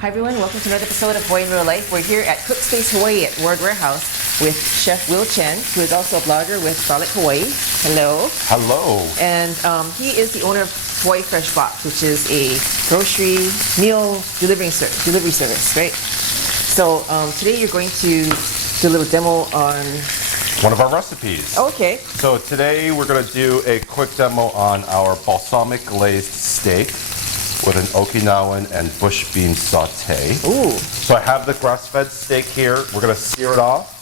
Hi everyone, welcome to another episode of Hawaii in Real Life. We're here at Cook Space Hawaii at Ward Warehouse with Chef Will Chen, who is also a blogger with Garlic Hawaii. Hello. Hello. And he is the owner of Hawaii Fresh Box, which is a grocery meal delivery service, right? So today you're going to do a little demo on one of our recipes. Okay. So today we're going to do a quick demo on our balsamic glazed steak with an Okinawan and bush bean saute. Ooh. So I have the grass-fed steak here. We're going to sear it off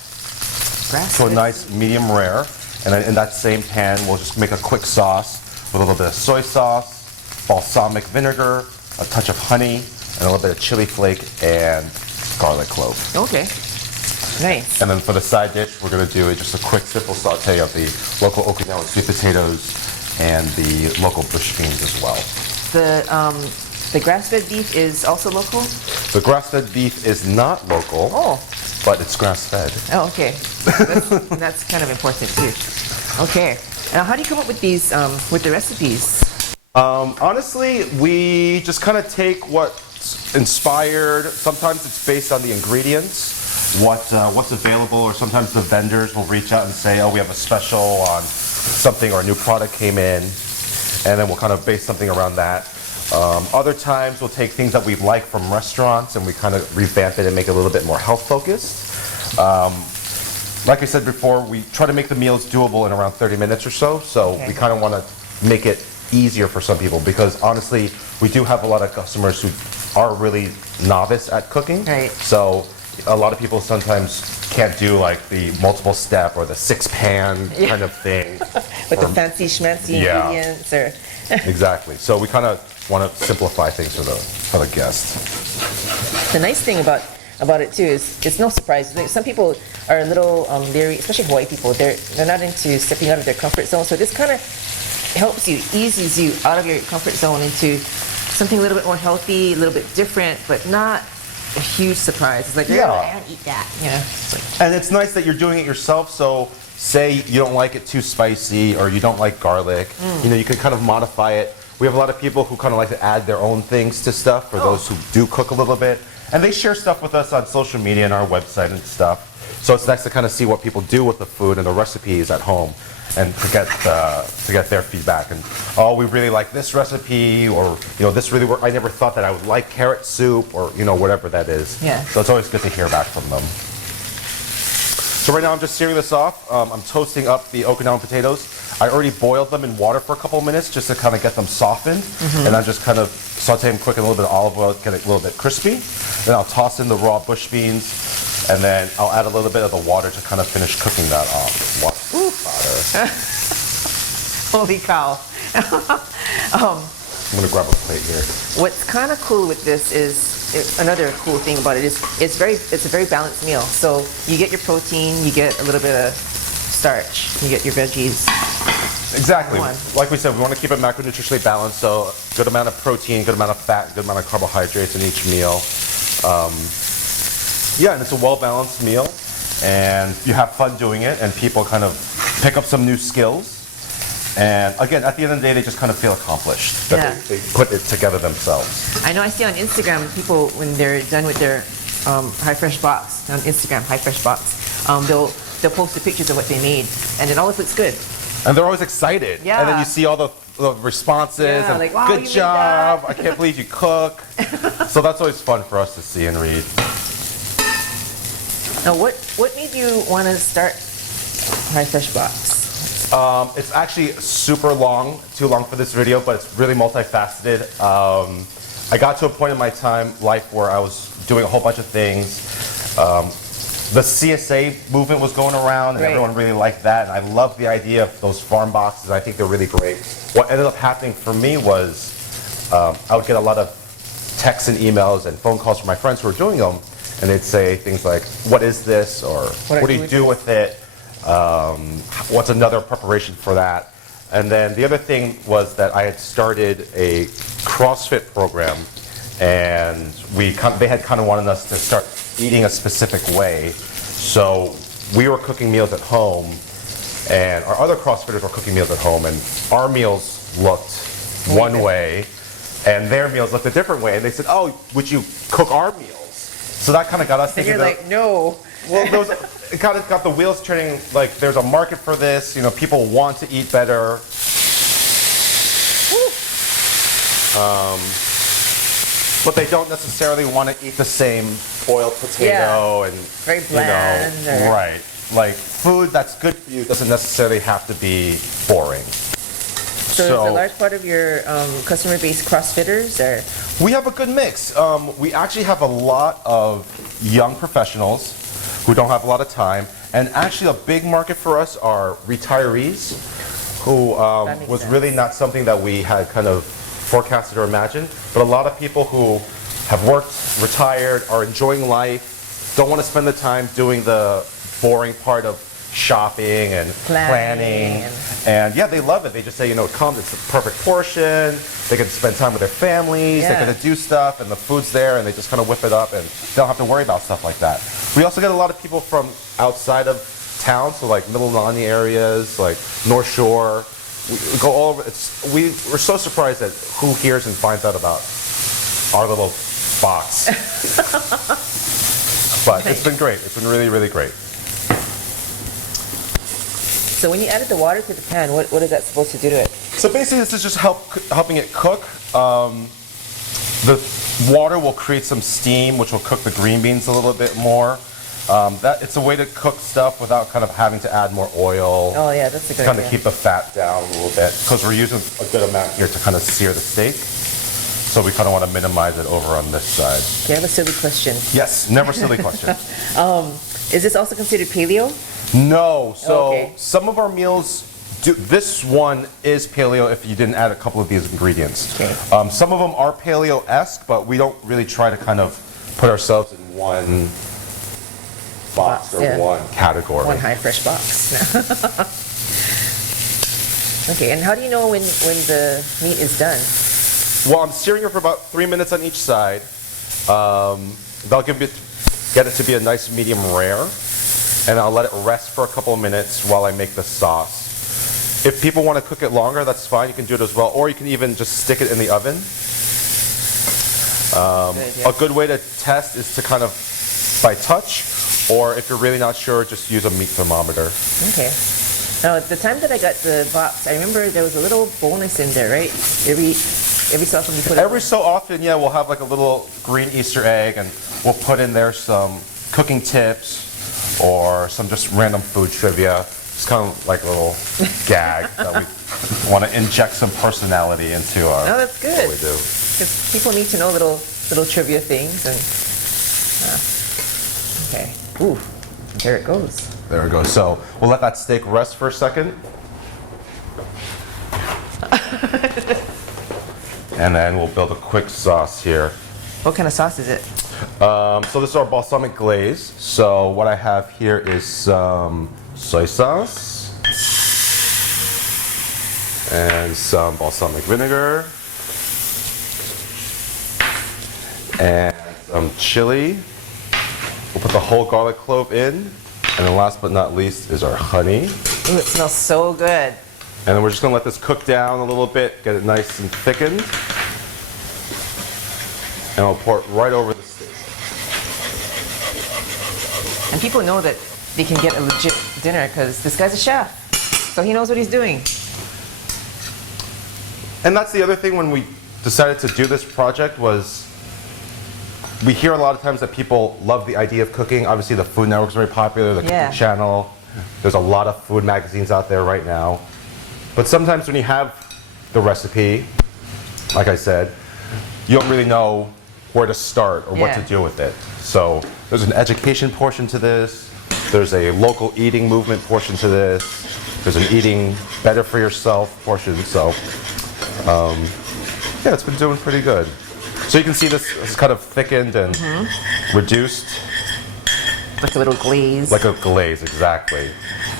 to a nice medium rare. And then in that same pan, we'll just make a quick sauce with a little bit of soy sauce, balsamic vinegar, a touch of honey, and a little bit of chili flake and garlic clove. Okay. Nice. And then for the side dish, we're going to do just a quick simple saute of the local Okinawan sweet potatoes and the local bush beans as well. The grass-fed beef is also local? The grass-fed beef is not local, but it's grass-fed. Oh, okay. That's kind of important too. Okay. Now, how do you come up with these, with the recipes? Honestly, we just kind of take what's inspired. Sometimes it's based on the ingredients, what's available, or sometimes the vendors will reach out and say, oh, we have a special on something or a new product came in, and then we'll kind of base something around that. Other times we'll take things that we like from restaurants and we kind of revamp it and make it a little bit more health focused. Like I said before, we try to make the meals doable in around 30 minutes or so, we kind of want to make it easier for some people, because honestly, we do have a lot of customers who are really novice at cooking. Right. So a lot of people sometimes can't do like the multiple step or the 6-pan kind of thing. With the fancy schmancy ingredients or... Exactly. So we kind of want to simplify things for the guest. The nice thing about it too is it's no surprise. Some people are a little leery, especially Hawaii people. They're not into stepping out of their comfort zone. So this kind of helps you, eases you out of your comfort zone into something a little bit more healthy, a little bit different, but not a huge surprise. It's like, I don't eat that. And it's nice that you're doing it yourself. So say you don't like it too spicy or you don't like garlic, you can kind of modify it. We have a lot of people who kind of like to add their own things to stuff, for those who do cook a little bit. And they share stuff with us on social media and our website and stuff. So it's nice to kind of see what people do with the food and the recipes at home, and to get their feedback. And we really like this recipe, or this really I never thought that I would like carrot soup, or whatever that is. Yeah. So it's always good to hear back from them. So right now I'm just searing this off. I'm toasting up the Okinawan potatoes. I already boiled them in water for a couple of minutes just to kind of get them softened. And I'm just kind of saute them quick in a little bit of olive oil, get it a little bit crispy. Then I'll toss in the raw bush beans, and then I'll add a little bit of the water to kind of finish cooking that off. Water. Holy cow. I'm going to grab a plate here. What's kind of cool with this is, another cool thing about it is it's a very balanced meal. So you get your protein, you get a little bit of starch, you get your veggies. Exactly. Like we said, we want to keep it macronutritionally balanced, so good amount of protein, good amount of fat, good amount of carbohydrates in each meal. And it's a well-balanced meal, and you have fun doing it, and people kind of pick up some new skills. And again, at the end of the day, they just kind of feel accomplished that they put it together themselves. I know I see on Instagram, people, when they're done with their High Fresh Box, on Instagram, High Fresh Box, they'll post the pictures of what they made, and it always looks good. And they're always excited. Yeah. And then you see all the responses, and like, wow, good job, I can't believe you cook. So that's always fun for us to see and read. Now, what made you want to start High Fresh Box? It's actually super long, too long for this video, but it's really multifaceted. I got to a point in my life where I was doing a whole bunch of things. The CSA movement was going around, and everyone really liked that, and I loved the idea of those farm boxes. I think they're really great. What ended up happening for me was I would get a lot of texts and emails and phone calls from my friends who were doing them, and they'd say things like, what is this, or what do you do with it? What's another preparation for that? And then the other thing was that I had started a CrossFit program, and they had kind of wanted us to start eating a specific way. So we were cooking meals at home, and our other CrossFitters were cooking meals at home, and our meals looked one way, and their meals looked a different way. And they said, "Oh, would you cook our meals?" So that kind of got us And thinking. you're like, no. Well, it kind of got the wheels turning. Like, there's a market for this. You know, people want to eat better. But they don't necessarily want to eat the same boiled potato and Very bland, or- right. Like, food that's good for you doesn't necessarily have to be boring. So is a large part of your customer base CrossFitters, or? We have a good mix. We actually have a lot of young professionals who don't have a lot of time, and actually a big market for us are retirees, who That makes was sense. really not something that we had kind of forecasted or imagined. But a lot of people who have worked, retired, are enjoying life, don't want to spend the time doing the boring part of shopping and planning. And yeah, they love it. They just say, you know, come, it's the perfect portion. They can spend time with their families. Yeah. They get to do stuff, and the food's there, and they just kind of whip it up, and they don't have to worry about stuff like that. We also get a lot of people from outside of town, so like Mililani areas, like North Shore. We go all over. We're so surprised at who hears and finds out about our little box. But it's been great. It's been really, really great. So when you added the water to the pan, what is that supposed to do to it? So basically, this is just helping it cook. The water will create some steam, which will cook the green beans a little bit more. It's a way to cook stuff without kind of having to add more oil. Oh yeah, that's a good Kind idea. of keep the fat down a little bit, because we're using a good amount here to kind of sear the steak. So we kind of want to minimize it over on this side. Do you have a silly question? Yes, never silly question. Is this also considered paleo? No, so Okay. some of our meals this one is paleo if you didn't add a couple of these ingredients. Okay. Some of them are paleo-esque, but we don't really try to kind of put ourselves in one box or Yeah. one category. One high fresh box. Okay, and how do you know when the meat is done? Well, I'm searing it for about 3 minutes on each side. They'll get it to be a nice medium rare, and I'll let it rest for a couple of minutes while I make the sauce. If people want to cook it longer, that's fine. You can do it as well, or you can even just stick it in the oven. A good way to test is to kind of by touch, or if you're really not sure, just use a meat thermometer. Okay. Now, the time that I got the box, I remember there was a little bonus in there, right? Every so often you put Every so often, yeah, we'll have like a little green Easter egg, and we'll put in there some cooking tips or some just random food trivia. It's kind of like a little gag that we want to inject some personality into our Oh, that's good. what we do. Because people need to know little trivia things, and okay. Ooh, there it goes. There it goes. So we'll let that steak rest for a second. And then we'll build a quick sauce here. What kind of sauce is it? So this is our balsamic glaze. So what I have here is some soy sauce and some balsamic vinegar and some chili. We'll put the whole garlic clove in. And then last but not least is our honey. Ooh, it smells so good. And then we're just gonna let this cook down a little bit, get it nice and thickened. And we'll pour it right over the steak. And people know that they can get a legit dinner because this guy's a chef, so he knows what he's doing. And that's the other thing when we decided to do this project was we hear a lot of times that people love the idea of cooking. Obviously the Food Network is very popular, the Yeah. Cooking Channel. There's a lot of food magazines out there right now. But sometimes when you have the recipe, like I said, you don't really know where to start or what to Yeah. do with it. So there's an education portion to this. There's a local eating movement portion to this. There's an eating better for yourself portion. So yeah, it's been doing pretty good. So you can see this is kind of thickened and reduced. Like a little glaze. Like a glaze, exactly.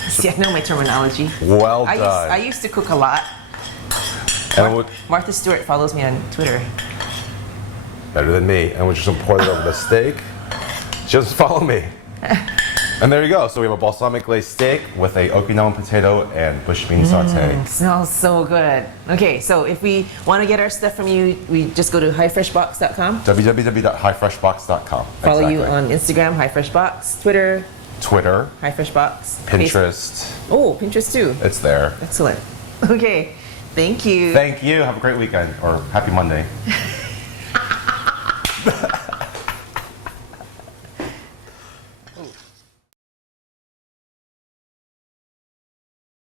See, I know my terminology. Well I done. used to cook a lot. And we'll, Martha Stewart follows me on Twitter. better than me. And we're just gonna pour it over the steak. She doesn't follow me. And there you go. So we have a balsamic glazed steak with a Okinawan potato and bush bean saute. Smells so good. Okay, so if we want to get our stuff from you, we just go to highfreshbox.com. www.highfreshbox.com. Follow you Exactly. on Instagram, highfreshbox, Twitter, Twitter, highfreshbox, Pinterest. Oh, Pinterest too. It's there. Excellent. Okay, thank you. Thank you. Have a great weekend or happy Monday.